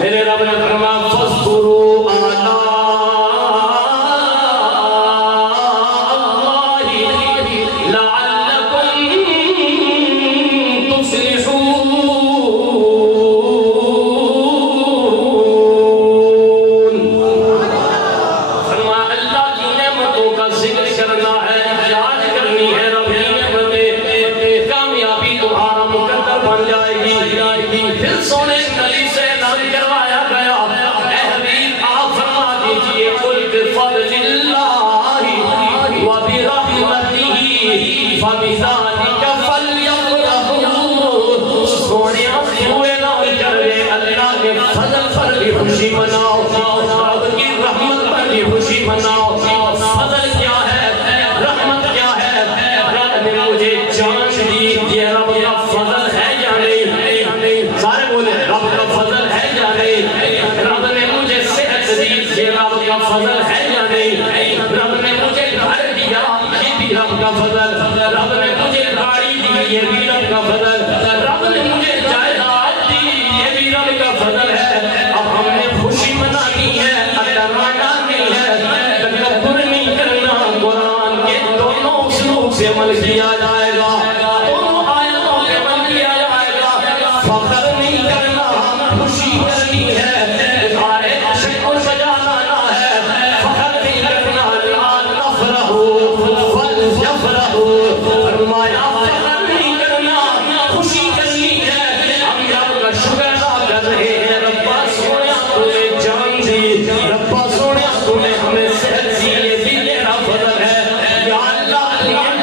میرے رب نے فرمایا فاذکروا خوشی مناؤ، رب کی رحمت پر بھی خوشی مناؤ. فضل کیا ہے، رحمت کیا ہے؟ رب نے مجھے جان دی، یہ رب کا فضل ہے یا نہیں؟ سارے بولے رب کا فضل ہے یا نہیں؟ رب نے مجھے صحت دی، یہ رب کا فضل ہے یا نہیں؟ رب نے مجھے گھر دیا، یہ بھی رب کا فضل. رب نے مجھے گاڑی دی، یہ بھی رب کا فضل. رب نے مجھے جائیداد دی، یہ بھی رب کا فضل ہے. سے عمل کیا جائے گا، دونوں آیتوں پہ عمل کیا جائے گا. فخر نہیں کرنا، خوشی کرنی ہے، اظہار عشق اور سجانا ہے. فخر نہیں کرنا، لا تفرحوا فلیفرحوا. فرمایا فخر نہیں کرنا، خوشی کرنی ہے. ہم رب کا شکر ادا کر رہے ہیں. ربا سونے تو نے جان دی، ربا سونے تو نے ہمیں صحت دی، یہ بھی تیرا فضل ہے. یا اللہ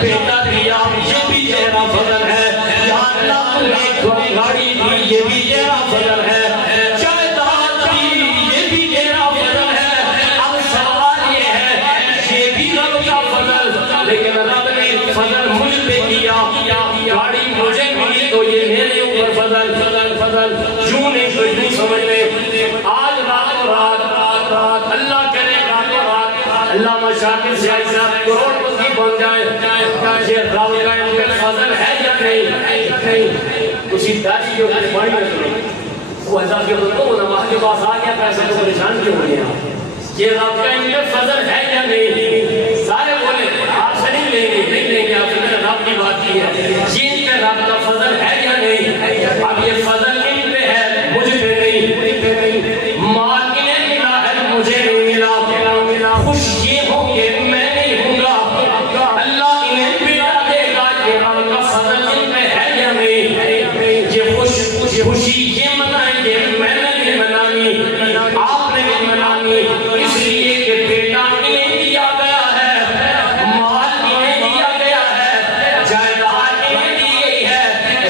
بیٹا دیا، یہ بھی تیرا فضل ہے. یا اللہ نے گاڑی دی، یہ بھی تیرا فضل ہے. جائیداد دی، یہ بھی تیرا فضل ہے. اب سوال یہ ہے، یہ بھی رب کا فضل، لیکن رب نے فضل مجھ پہ کیا. گاڑی مجھے ملی تو یہ میرے اوپر فضل. یوں نہیں تو یوں سمجھ لے. آج رات اللہ کرے رات علامہ شاکر سیائی صاحب کروڑ پتی بن جائے. یہ رب کا ان پہ فضل ہے یا نہیں؟ اسی داڑھی کے اوپر پانی میں سنیں وہ ہزار کے اوپر وہ نماز کے پاس آ گیا، پیسے کو پریشان کیوں ہو گیا؟ یہ رب کا ان پہ فضل ہے یا نہیں؟ سارے بولے آپ سے نہیں لیں گے آپ سے رب کی بات کی ہے. یہ ان پہ رب کا فضل ہے یا نہیں؟ اب یہ فضل ان پہ ہے، مجھ پہ نہیں. مال انہیں ملا ہے، مجھے نہیں ملا. خوش یہ ہوں گے، میں نہیں ہوں گا. اللہ انہیں بیٹا دے گا، یہ رب کا فضل ان پہ ہے یا نہیں؟ یہ خوشی یہ منائیں گے، میں نے نہیں منانی، آپ نے نہیں منانی. اس لیے کہ بیٹا انہیں دیا گیا ہے، مال انہیں دیا گیا ہے، جائیداد انہیں دی گئی ہے.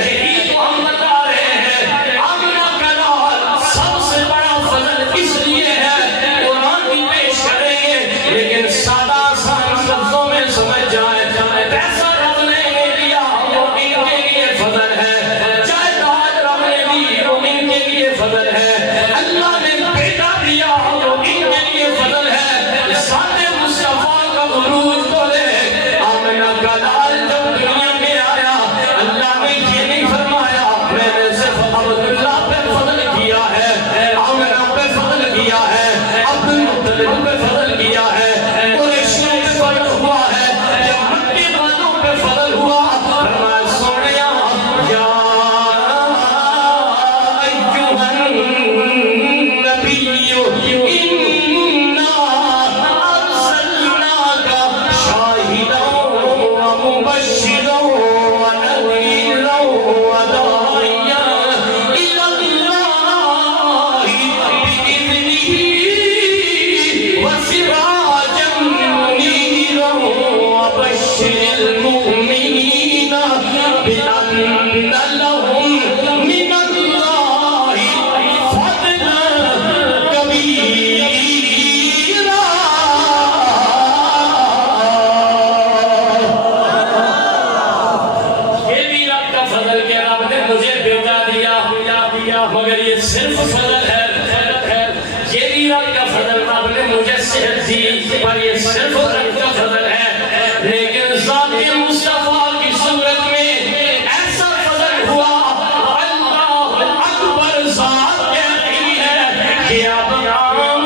یہی تو ہم بتا رہے ہیں. آمنہ کا لال سب سے بڑا فضل اس لیے ہے، قرآن کی پیش کریں گے لیکن سادہ آسان لفظوں میں سمجھ جائے. پیسہ رب نے دیا، وہ ان کے لیے فضل ہے. جائیداد رب نے دی، وہ ان کے لیے فضل ہے. اللہ نے بیٹا دیا، وہ ان کے لیے فضل ہے. ساتھ مصطفیٰ کا عروج تو لے. آمنہ کا لال جب دنیا میں آیا، اللہ نے یہ نہیں فرمایا میں نے صرف عبداللہ پہ فضل کیا ہے، آمنہ پہ فضل کیا ہے، عبد المطلب پہ فضل کیا ہے، قریشیوں پہ فضل ہوا ہے، یا مکے والوں پہ فضل ہوا. فرمایا سونیا یا ایھا النبی انا ارسلناک شاہدا ومبشرا ونذیرا وداعیا الی اللہ بإذنہ وسراجا منیرا وبشر المؤمنین بأن لهم من اللہ فضلا کبیرا. یہ بھی رب کا فضل کہ رب نے مجھے بیٹا دیا، مگر یہ صرف فضل ہے. یہ بھی رب کا فضل، رب نے مجھے صحت دی، پر یہ صرف رب کا فضل ہے. لیکن ذات مصطفیٰ کی صورت میں ایسا فضل ہوا، اللہ اکبر ذات کہہ رہی ہے کہ اب